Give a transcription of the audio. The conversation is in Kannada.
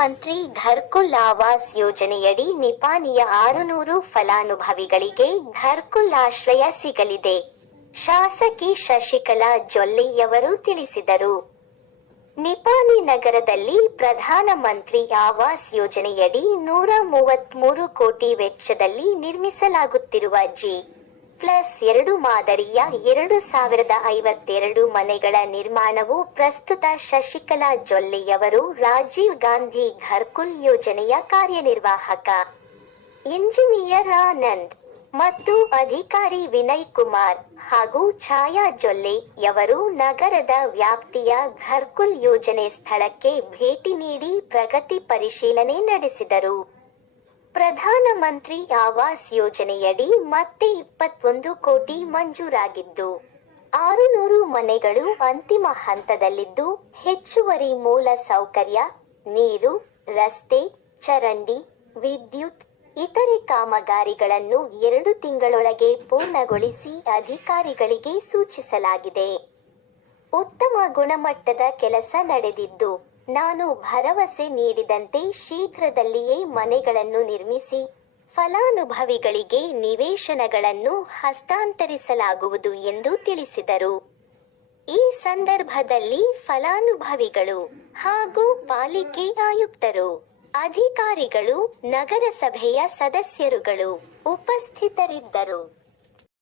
ಪ್ರಧಾನಮಂತ್ರಿ ಘರ್ಕುಲ್ ಆವಾಸ್ ಯೋಜನೆಯಡಿ ನಿಪಾನಿಯ 600 ಫಲಾನುಭವಿಗಳಿಗೆ ಘರ್ಕುಲ್ ಆಶ್ರಯ ಸಿಗಲಿದೆ. ಶಾಸಕಿ ಶಶಿಕಲಾ ಜೊಲ್ಲೆಯವರು ತಿಳಿಸಿದರು. ನಿಪಾನಿ ನಗರದಲ್ಲಿ ಪ್ರಧಾನಮಂತ್ರಿ ಆವಾಸ್ ಯೋಜನೆಯಡಿ 133 ಕೋಟಿ ವೆಚ್ಚದಲ್ಲಿ ನಿರ್ಮಿಸಲಾಗುತ್ತಿರುವ G+2 ಮಾದರಿಯ 2052 ಮನೆಗಳ ನಿರ್ಮಾಣವು ಪ್ರಸ್ತುತ ಶಶಿಕಲಾ ಜೊಲ್ಲೆಯವರು ರಾಜೀವ್ ಗಾಂಧಿ ಘರ್ಕುಲ್ ಯೋಜನೆಯ ಕಾರ್ಯನಿರ್ವಾಹಕ ಇಂಜಿನಿಯರ್ ಆನಂದ್ ಮತ್ತು ಅಧಿಕಾರಿ ವಿನಯ್ ಕುಮಾರ್ ಹಾಗೂ ಛಾಯಾ ಜೊಲ್ಲೆಯವರು ನಗರದ ವ್ಯಾಪ್ತಿಯ ಘರ್ಕುಲ್ ಯೋಜನೆ ಸ್ಥಳಕ್ಕೆ ಭೇಟಿ ನೀಡಿ ಪ್ರಗತಿ ಪರಿಶೀಲನೆ ನಡೆಸಿದರು. ಪ್ರಧಾನಮಂತ್ರಿ ಆವಾಸ್ ಯೋಜನೆಯಡಿ ಮತ್ತೆ 21 ಕೋಟಿ ಮಂಜೂರಾಗಿದ್ದು 600 ಮನೆಗಳು ಅಂತಿಮ ಹಂತದಲ್ಲಿದ್ದು, ಹೆಚ್ಚುವರಿ ಮೂಲ ಸೌಕರ್ಯ, ನೀರು, ರಸ್ತೆ, ಚರಂಡಿ, ವಿದ್ಯುತ್, ಇತರೆ ಕಾಮಗಾರಿಗಳನ್ನು 2 ತಿಂಗಳೊಳಗೆ ಪೂರ್ಣಗೊಳಿಸಿ ಅಧಿಕಾರಿಗಳಿಗೆ ಸೂಚಿಸಲಾಗಿದೆ. ಉತ್ತಮ ಗುಣಮಟ್ಟದ ಕೆಲಸ ನಡೆದಿದ್ದು, ನಾನು ಭರವಸೆ ನೀಡಿದಂತೆ ಶೀಘ್ರದಲ್ಲಿಯೇ ಮನೆಗಳನ್ನು ನಿರ್ಮಿಸಿ ಫಲಾನುಭವಿಗಳಿಗೆ ನಿವೇಶನಗಳನ್ನು ಹಸ್ತಾಂತರಿಸಲಾಗುವುದು ಎಂದು ತಿಳಿಸಿದರು. ಈ ಸಂದರ್ಭದಲ್ಲಿ ಫಲಾನುಭವಿಗಳು ಹಾಗೂ ಪಾಲಿಕೆ ಆಯುಕ್ತರು, ಅಧಿಕಾರಿಗಳು, ನಗರಸಭೆಯ ಸದಸ್ಯರುಗಳು ಉಪಸ್ಥಿತರಿದ್ದರು.